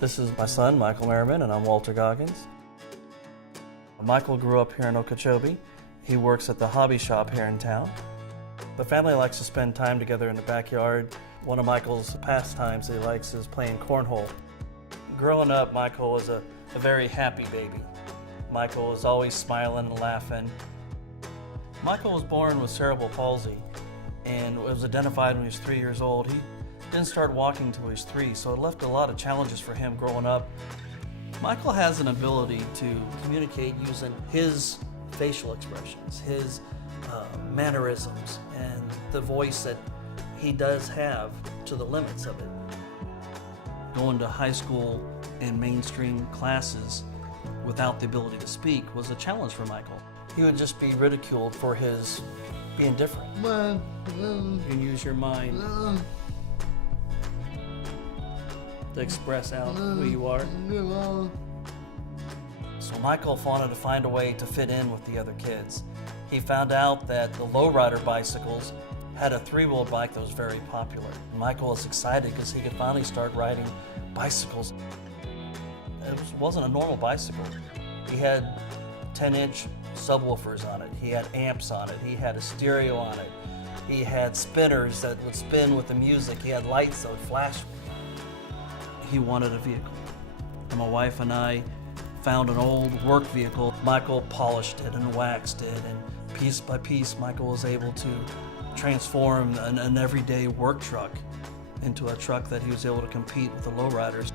This is my son, Michael Merriman, and I'm Walter Goggins. Michael grew up here in Okeechobee. He works at the hobby shop here in town. The family likes to spend time together in the backyard. One of Michael's pastimes that he likes is playing cornhole. Growing up, Michael was a very happy baby. Michael was always smiling and laughing. Michael was born with cerebral palsy and was identified when he was 3 years old. He didn't start walking until he was 3, so it left a lot of challenges for him growing up. Michael has an ability to communicate using his facial expressions, his mannerisms, and the voice that he does have to the limits of it. Going to high school and mainstream classes without the ability to speak was a challenge for Michael. He would just be ridiculed for his being different. You can use your mind to express out who you are. So Michael wanted to find a way to fit in with the other kids. He found out that the lowrider bicycles had a 3-wheel bike that was very popular. Michael was excited because he could finally start riding bicycles. It wasn't a normal bicycle. He had 10-inch subwoofers on it. He had amps on it. He had a stereo on it. He had spinners that would spin with the music. He had lights that would flash. He wanted a vehicle. And my wife and I found an old work vehicle. Michael polished it and waxed it, and piece by piece, Michael was able to transform an everyday work truck into a truck that he was able to compete with the lowriders.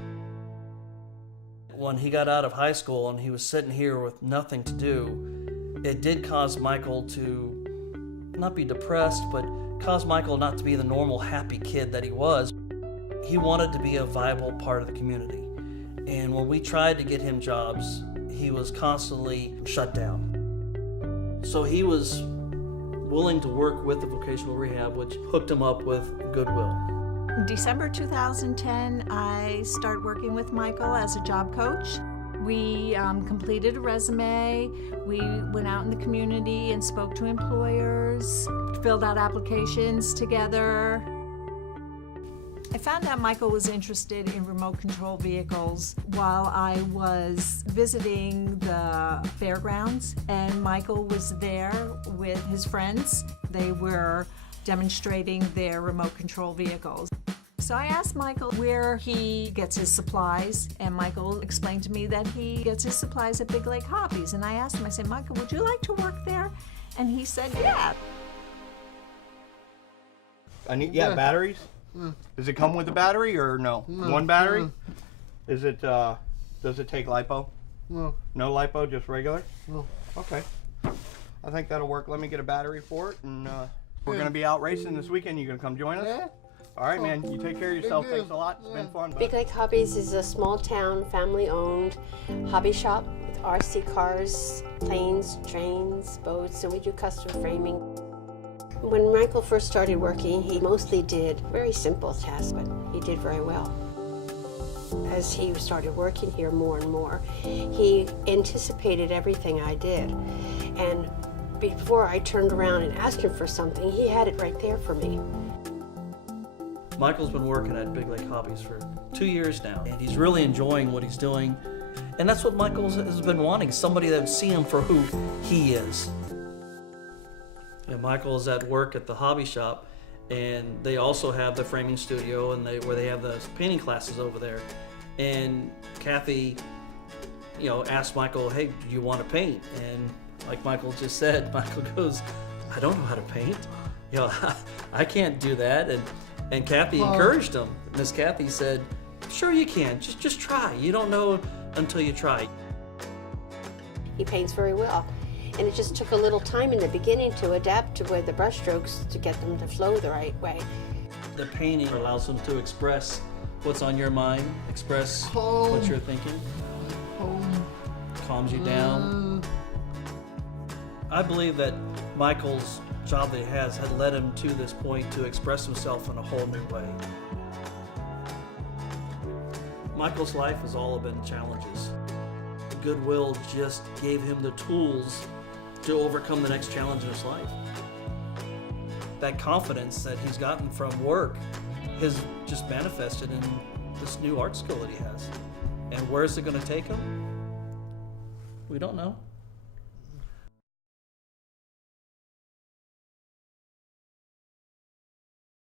When he got out of high school and he was sitting here with nothing to do, it did cause Michael to not be depressed, but caused Michael not to be the normal happy kid that he was. He wanted to be a viable part of the community. And when we tried to get him jobs, he was constantly shut down. So he was willing to work with the vocational rehab, which hooked him up with Goodwill. In December 2010, I started working with Michael as a job coach. We completed a resume. We went out in the community and spoke to employers, filled out applications together. I found out Michael was interested in remote control vehicles while I was visiting the fairgrounds, and Michael was there with his friends. They were demonstrating their remote control vehicles. So I asked Michael where he gets his supplies, and Michael explained to me that he gets his supplies at Big Lake Hobbies. And I asked him, I said, Michael, would you like to work there? And he said, yeah. Batteries? Does it come with a battery or no? One battery? Is it, does it take LiPo? No. No LiPo, just regular? No. Okay. I think that'll work. Let me get a battery for it, and we're going to be out racing this weekend. You going to come join us? Yeah. All right, man. You take care of yourself. Thanks a lot. It's been fun. Big Lake Hobbies is a small town, family-owned hobby shop with RC cars, planes, trains, boats, and we do custom framing. When Michael first started working, he mostly did very simple tasks, but he did very well. As he started working here more and more, he anticipated everything I did. And before I turned around and asked him for something, he had it right there for me. Michael's been working at Big Lake Hobbies for 2 years now, and he's really enjoying what he's doing. And that's what Michael has been wanting, somebody that would see him for who he is. And Michael is at work at the hobby shop, and they also have the framing studio, and where they have the painting classes over there. And Kathy, asked Michael, "Hey, do you want to paint?" And like Michael just said, Michael goes, "I don't know how to paint. I can't do that." And Kathy encouraged him. Miss Kathy said, "Sure you can. Just try. You don't know until you try." He paints very well. And it just took a little time in the beginning to adapt to where the brush strokes to get them to flow the right way. The painting allows them to express what's on your mind, express what you're thinking. Calms you down. I believe that Michael's job that he has had led him to this point to express himself in a whole new way. Michael's life has all been challenges. Goodwill just gave him the tools to overcome the next challenge in his life. That confidence that he's gotten from work has just manifested in this new art school that he has. And where is it going to take him? We don't know.